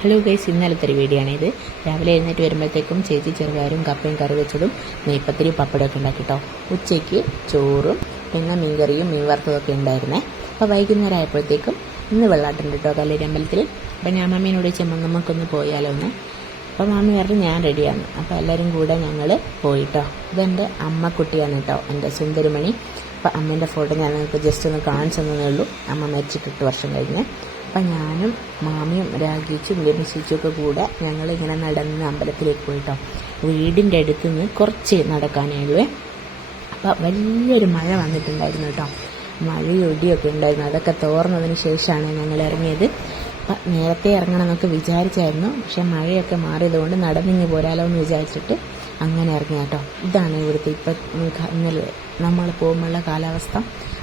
Hello guys, ഇന്നലത്തെ ഒരു video ആണിത്. രാവിലെ എഴുന്നേറ്റ് വരുമ്പോഴത്തേക്കും ചേച്ചി ചെറുപയറും കപ്പയും കറി വെച്ചതും നെയ്പ്പത്തിരി പപ്പടമൊക്കെ ഉണ്ടാക്കി കേട്ടോ. ഉച്ചയ്ക്ക് ചോറും പിന്നെ മീൻകറിയും മീൻ വറുത്തതൊക്കെ ഉണ്ടായിരുന്നേ. അപ്പോൾ വൈകുന്നേരം ആയപ്പോഴത്തേക്കും ഇന്ന് വെള്ളാട്ടുണ്ട് കേട്ടോ കല്ലേരി അമ്പലത്തിൽ. അപ്പോൾ ഞാൻ മമ്മീനോട് ചോദിച്ചാൽ നമുക്കൊന്ന് പോയാലോ എന്ന്. അപ്പോൾ മാമി പറഞ്ഞു ഞാൻ റെഡിയാണ്. അപ്പോൾ എല്ലാവരും കൂടെ ഞങ്ങൾ പോയിട്ടോ. ഇതെൻ്റെ അമ്മക്കുട്ടിയാണ് കേട്ടോ, എൻ്റെ സുന്ദരിമണി. അപ്പോൾ അമ്മേൻ്റെ ഫോട്ടോ ഞാൻ നിങ്ങൾക്ക് ജസ്റ്റ് ഒന്ന് കാണിച്ചു തന്നേ ഉള്ളൂ. അമ്മ മരിച്ചിട്ട് 8 വർഷം കഴിഞ്ഞ്. അപ്പം ഞാനും മാമിയും രാഗിച്ചും രമിച്ചിച്ചൊക്കെ കൂടെ ഞങ്ങളിങ്ങനെ നടന്ന് അമ്പലത്തിലേക്ക് പോയിട്ടോ. വീടിൻ്റെ അടുത്ത് നിന്ന് കുറച്ച് നടക്കാനേ ഉള്ളൂ. അപ്പോൾ വലിയൊരു മഴ വന്നിട്ടുണ്ടായിരുന്നു കേട്ടോ. മഴയും ഇടിയൊക്കെ ഉണ്ടായിരുന്നു. അതൊക്കെ തോർന്നതിന് ശേഷമാണ് ഞങ്ങൾ ഇറങ്ങിയത്. അപ്പം നേരത്തെ ഇറങ്ങണം എന്നൊക്കെ വിചാരിച്ചായിരുന്നു. പക്ഷെ മഴയൊക്കെ മാറിയതുകൊണ്ട് നടന്നിങ്ങ് പോരാലോ എന്ന് വിചാരിച്ചിട്ട് അങ്ങനെ ഇറങ്ങിയ കേട്ടോ. ഇതാണ് ഇവിടുത്തെ ഇന്നലെ നമ്മൾ പോകുമ്പോഴുള്ള കാലാവസ്ഥ.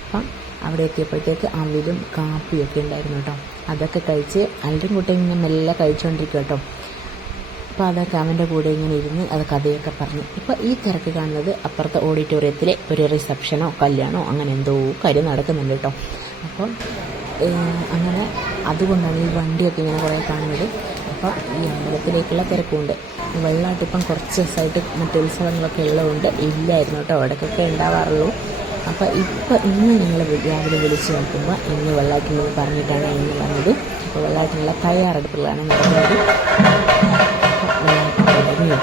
അപ്പം അവിടെ എത്തിയപ്പോഴത്തേക്ക് അവിലും കാപ്പിയൊക്കെ ഉണ്ടായിരുന്നു കേട്ടോ. അതൊക്കെ കഴിച്ച് അല്ലും കൂട്ടം ഇങ്ങനെ മെല്ലെ കഴിച്ചുകൊണ്ടിരിക്കുക കേട്ടോ. അപ്പോൾ അതൊക്കെ അവൻ്റെ കൂടെ ഇങ്ങനെ ഇരുന്ന് അത് കഥയൊക്കെ പറഞ്ഞു. ഇപ്പോൾ ഈ തിരക്ക് കാണുന്നത് അപ്പുറത്തെ ഓഡിറ്റോറിയത്തിലെ ഒരു റിസപ്ഷനോ കല്യാണമോ അങ്ങനെ എന്തോ കാര്യം നടക്കുന്നുണ്ട് കേട്ടോ. അപ്പം അങ്ങനെ അതുകൊണ്ടാണ് ഈ വണ്ടിയൊക്കെ ഇങ്ങനെ കുറേ കാണുന്നത്. അപ്പോൾ ഈ അമ്പലത്തിലേക്കുള്ള തിരക്കുണ്ട്. വെള്ളമായിട്ടിപ്പം കുറച്ച് ദിവസമായിട്ട് മറ്റ് ഉത്സവങ്ങളൊക്കെ ഉള്ളതുകൊണ്ട് ഇല്ലായിരുന്നു കേട്ടോ. ഇടയ്ക്കൊക്കെ ഉണ്ടാവാറുള്ളൂ. അപ്പോൾ ഇന്ന് നിങ്ങൾ രാവിലെ വിളിച്ച് നോക്കുമ്പോൾ ഇന്ന് വെള്ളാട്ടിനെന്ന് പറഞ്ഞിട്ടാണ് ഇന്ന് വന്നത്. അപ്പോൾ വെള്ളാട്ടിനുള്ള തയ്യാറെടുപ്പുകളാണ് നടക്കുന്നത്. വെള്ളാട്ടിന്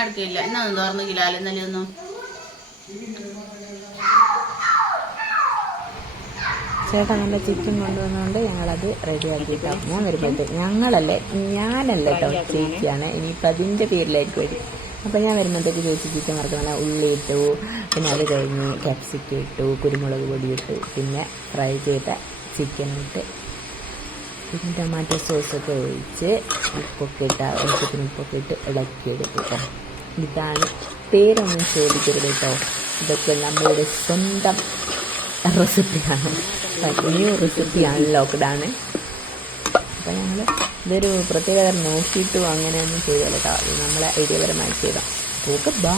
എടുക്കില്ല എന്നൊന്നും തുറന്നില്ല ഇന്നലെ ഒന്നും. ചേട്ടാ നല്ല ചിക്കൻ കൊണ്ടുവന്നുകൊണ്ട് ഞങ്ങളത് റെഡിയാക്കിയിട്ടാണ്. ഞാൻ വരുമ്പോഴത്തേക്ക് ഞാനല്ല കേട്ടോ, ചേച്ചിയാണ്. ഇനിയിപ്പോൾ അതിൻ്റെ പേരിലായിരിക്കും വരും. അപ്പോൾ ഞാൻ വരുമ്പോഴത്തേക്ക് ചേച്ചി ചിക്കൻ വറുക്കുന്ന ഉള്ളി ഇട്ടു, പിന്നെ അത് കഴിഞ്ഞ് ക്യാപ്സിക്കം ഇട്ടു, കുരുമുളക് പൊടി ഇട്ടു, പിന്നെ ഫ്രൈ ചെയ്ത ചിക്കൻ ഇട്ട്, പിന്നെ ടൊമാറ്റോ സോസൊക്കെ ഒഴിച്ച് ഉപ്പൊക്കെ ഇട്ട് ആവശ്യത്തിന് ഉപ്പൊക്കെ ഇട്ട് ഇളക്കിയെടുത്തു. ഇതാണ്, പേരൊന്നും ചോദിക്കരുത് കേട്ടോ. ഇതൊക്കെ നമ്മളുടെ സ്വന്തം റെസിപ്പിയാണ്. ന്യൂ റെസിപ്പിയാണ്, ലോക്ക്ഡൗണ്. അപ്പോൾ ഞങ്ങൾ ഇതൊരു പ്രത്യേകത നോക്കിയിട്ടും അങ്ങനെയൊന്നും ചെയ്തല്ലോ കേട്ടോ. അത് നമ്മളെ ഐഡിയപരമായി ചെയ്താൽ ഓക്കെ. ബാ.